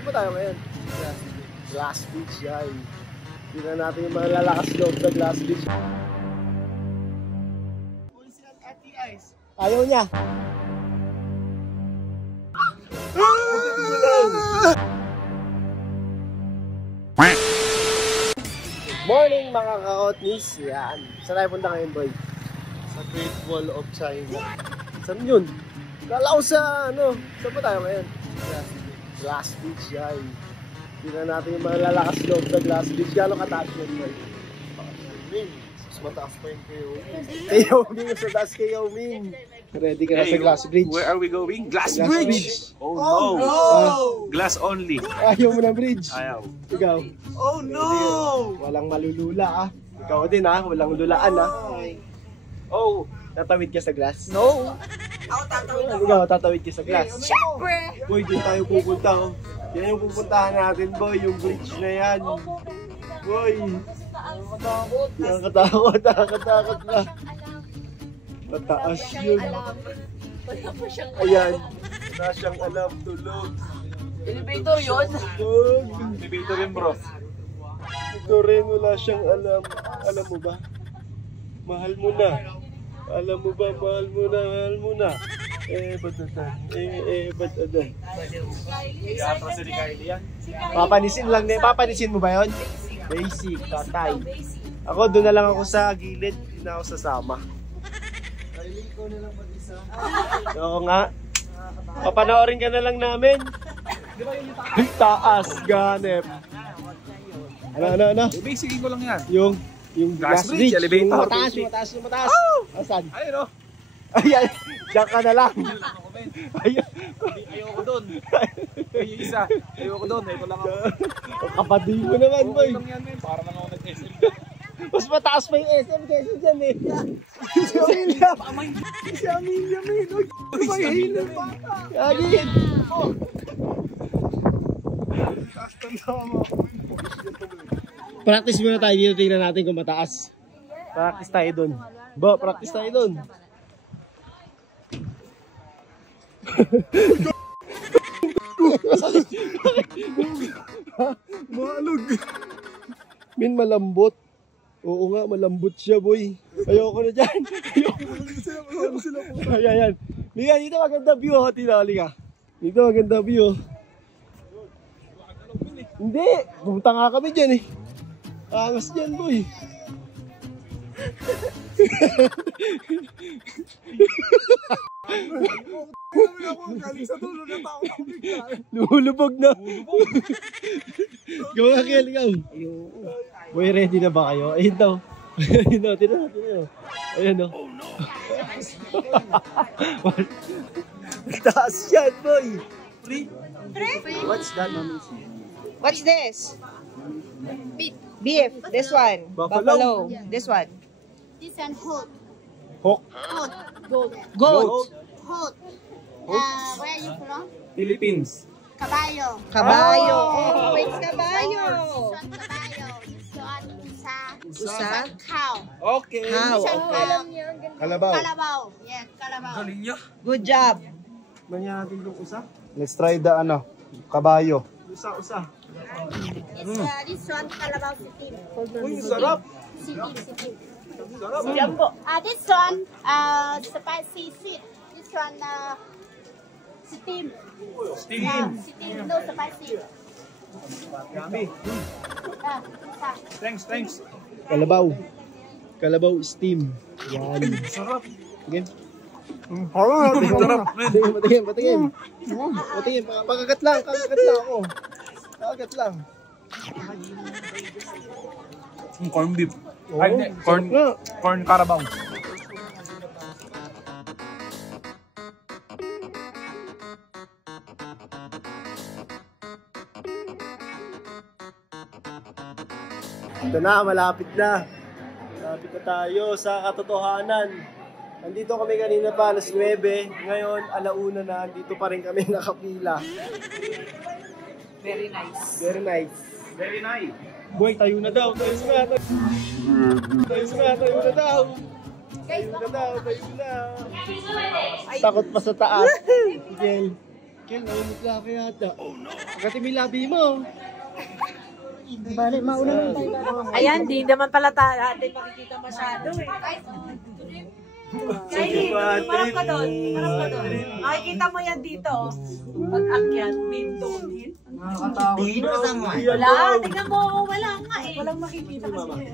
Saan ba tayo ngayon? Glass Beach, yan. Tingnan natin yung mga lalakas loob sa Glass Beach. Ayaw niya. Good morning mga ka-Otnis. Yan. Saan tayo punta ngayon, boy? Sa Great Wall of China. Saan yun? Kala ko sa ano. Saan ba tayo ngayon? Glass Beach, yan. Tingnan natin yung mga lalakas loob sa Glass Beach. Gano'ng kataas yun, boy? Mas mataas pa yung Kay Yao Ming. Sa taas Kay Yao Ming. Ready ka na sa Glass Bridge? Where are we going? Glass Bridge! Oh no! Glass only. Ayaw mo na bridge. Ayaw. Ikaw. Oh no! Walang malulula ah. Ikaw din ah. Walang lulaan ah. Oh, tatawid ka sa glass? No. Ako tatawid ako. Ikaw, tatawid ka sa glass? Siyempre. Boy, dito tayo pupunta oh. Yan yung pupuntahan natin boy, yung bridge na yan. Boy. Nakakatakot na. Mataas yun. Ayan. Wala siyang alam, tulog. Elevator yun. Tulog. Elevator yun bro. Ito rin, wala siyang alam. Alam mo ba? Mahal mo na. Alam mo ba, mahal mo na. Ba't adan? Ba't adan? Iatras si Kylie yan. Papanisin mo ba yun? Basic, tatay. Ako, doon na lang ako sa gilid. Hindi na ako sasama. Oo nga. Papanoorin ka na lang namin. Taas, ganep. Ano? Basicin ko lang yan. Yung Glass Bridge, elevator. Yung mataas. Asan? Ayun o. Ayan, diyan ka na lang. Ayoko doon. Yung isa. Ayoko doon. Ito lang ako. Kapatid mo naman, boy. Okay lang yan, men. Para lang ako nag-SM. Mas mataas pa yung SM kaysa dyan eh. Si Amelia. Si Amelia, men. Uy, may hilo pa. Yagin. Practice muna tayo dito. Tingnan natin kung mataas. Practice tayo dun. Practice tayo dun. Malog. Min, malambot. Oo nga, malambot siya, boy. Ayoko na dyan. Ayan. Liga, dito maganda view, oh. Halika. Dito maganda view. Hindi. Pumunta nga kami dyan, eh. Angas dyan, boy. Lulubog na. Gawa kayo, ikaw. Boy, ready na ba kayo? Ayun daw. Ayun daw, tinan natin. Ayun daw. Oh no. Taas yan, boy. Three? What's that? What's this? Beef. This one. Buffalo. This one. This one hood. Hawk. Hood. Goat. Goat. Hood. Where are you from? Philippines. Caballo. Kabayo. Oh, it's kabayo. This one caballo. This one Usa. cow. Okay. How? This one Okay. Kalabaw. Calabaw. Yeah, calabaw. Galing niya. Good job. Manya natin itong usa. Let's try the kabayo. Usa. This one calabaw sitim. Uy, sarap. Sitim. Sarap. This one spicy sweet. This one sitim. Steam. Sitim no spicy. Yummy. Thanks. Kalabaw steam. Yan. Sarap. Sige. Sarap, men. Patingin. Pakagat lang ako. Pakagat lang. Corn beef. Oo. Ay, hindi. Corn Carabao. Ito na, malapit na. Malapit na tayo sa katotohanan. Nandito kami kanina pa, alas 9. Ngayon, alauna na. Dito pa rin kami nakapila. Very nice. Very nice. Very nice. Boy, tayo na daw. Tayo na daw. Tayo na. Takot pa sa taas. Miguel. Ken, namumutla ka yata. Oh no! Pagkati may labi mo. Ayan, di naman pala atin makikita masyado eh. Ay, harap ka doon. Harap ka doon. Makikita mo yan dito. Pag-akyat, min-domin. Wala, tingnan mo. Wala nga eh. Walang makikita kasi.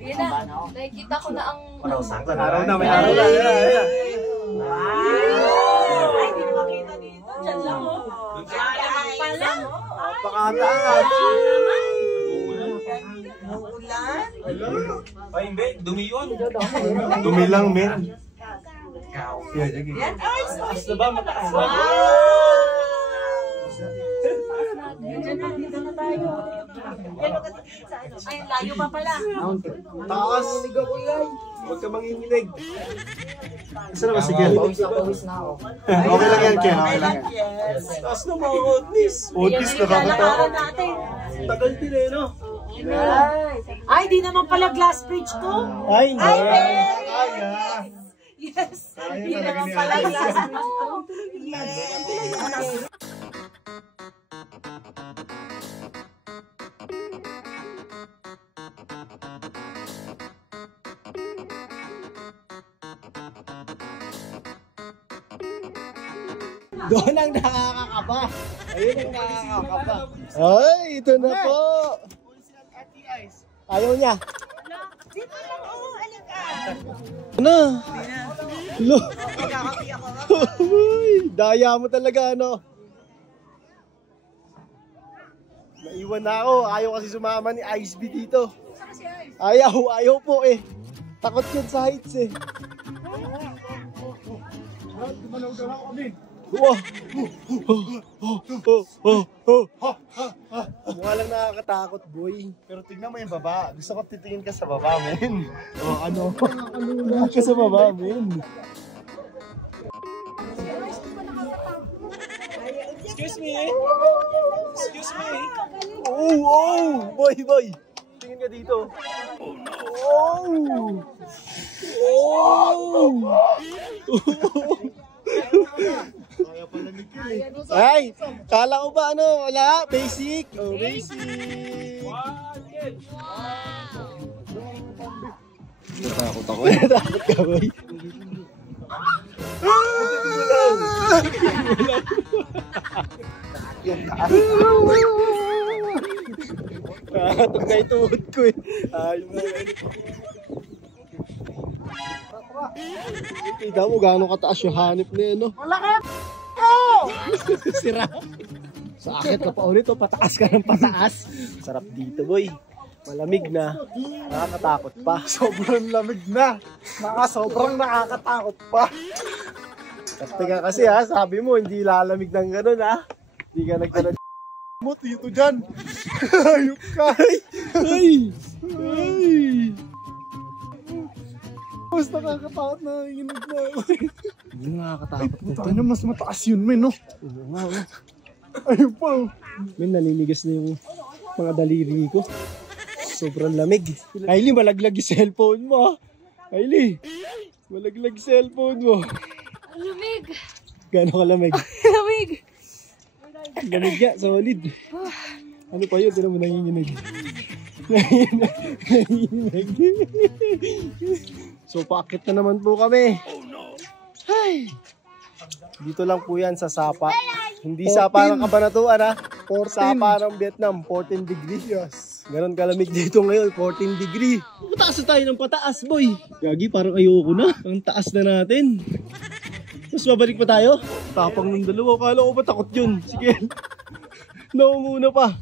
Yan na, nakikita ko na ang... Araw na, may araw na. Wow! Ay, di na makita dito. Diyan lang oh. Diyan pala. Pakataas. Ulan. Ay, hindi. Dumi yun. Dumi lang, men. Yan. Ay, Taas na ba? Mataas na. wow! Diyan na, dito na tayo. Ay, layo pa pala. Taas. Huwag ka manginginig. Saan na ba si Ken? Okay lang yan, Ken. Okay lang yan. Taas na mga Otis. Otis, nakakatakot. natin. Tagal din eh, no? Ay, di naman pala glass bridge ko. Ay, hindi. Ay, Kaya. yes. Kaya Di talaga naman ni pala Alex. glass bridge ko. Yes. Doon ang nakakakaba. Ayun ang nakakakaba. Ay, ito na po. Ayaw niya. Dito lang, oh, alin ka. Ano? Lo. Uy, daya mo talaga, ano? Naiwan na ako. Ayaw kasi sumama ni Ice B dito. Ayaw po eh. Takot yun sa heights eh. Wow! Mukha lang nakakatakot, boy. Pero tignan mo yung baba. Gusto ko titingin ka sa baba, men. Ano ka sa baba, men? Excuse me. Excuse me. Oh! Boy! Tingin ka dito. Oh no! Kaya pala ni Ken eh. Ay! Kala ko ba ano? Wala? Basic! Oh, basic! Natakot ako. Natakot ka, boy. Nakakatog na ituod ko eh. Ayun na. Kita mo gano'ng kataas yung hanip na yun, no? Malaki! Sira. Sa akit ka pa ulit, oh. Pataas ka ng pataas. Sarap dito, boy. Malamig na. Nakakatakot pa. Sobrang lamig na. Sobrang nakakatakot pa. Teka kasi ha, sabi mo hindi lalamig ng gano'n ha. Hindi ka nagkaroon. Mo, dito dyan. Ayok ka. Ay! Mas nakakatakot na inog na. Hindi nakakatakot Puta na, mas mataas yun, men, no? Ayun pa, oh. May naninigas na yung mga daliri ko. Sobrang lamig. Kylie, malaglag yung cellphone mo ha. Kylie, malaglag yung cellphone mo. Lamig! Gano'n ka lamig? Lamig! Lamig nga, solid. Ano pa yun? Tinan mo nanginginig. Nanginginig. So, paakit na naman po kami. Ay. Dito lang po yan sa Sapa. Hindi Sapa ng Kabanatuan ha. Sapa ng Vietnam, 14 degrees. Yes. Ganon kalamig dito ngayon, 14 degree. Pataas na tayo ng pataas, boy. Gagi, parang ayoko na. Ang taas na natin. Mas babalik pa tayo? Tapang ng dalawa. Kala ko ba takot yun? Sige. Naumuna pa.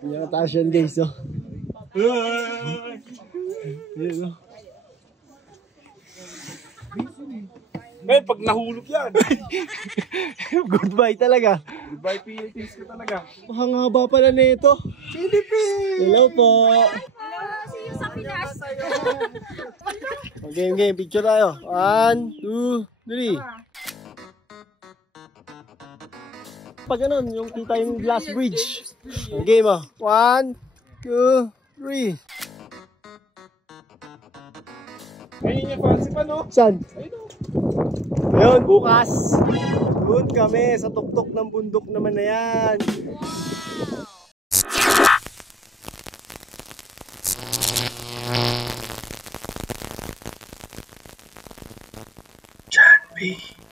Yan, taas yan, guys. Oh. Yan, oh. Men, pag nahulog yan. Goodbye talaga. Goodbye, Philippines ka talaga. Mahangaba pala nito. Philippines! Hello po. See you sa Pinas. Game. Picture tayo. 1, 2, 3. Pag ganun, yung kita yung glass bridge. Game oh. 1, 2, 3. Ayun yung fancy pa, no? Saan? Ayun, no? Ngayon, bukas, doon kami sa tuktok ng bundok naman na yan. John B.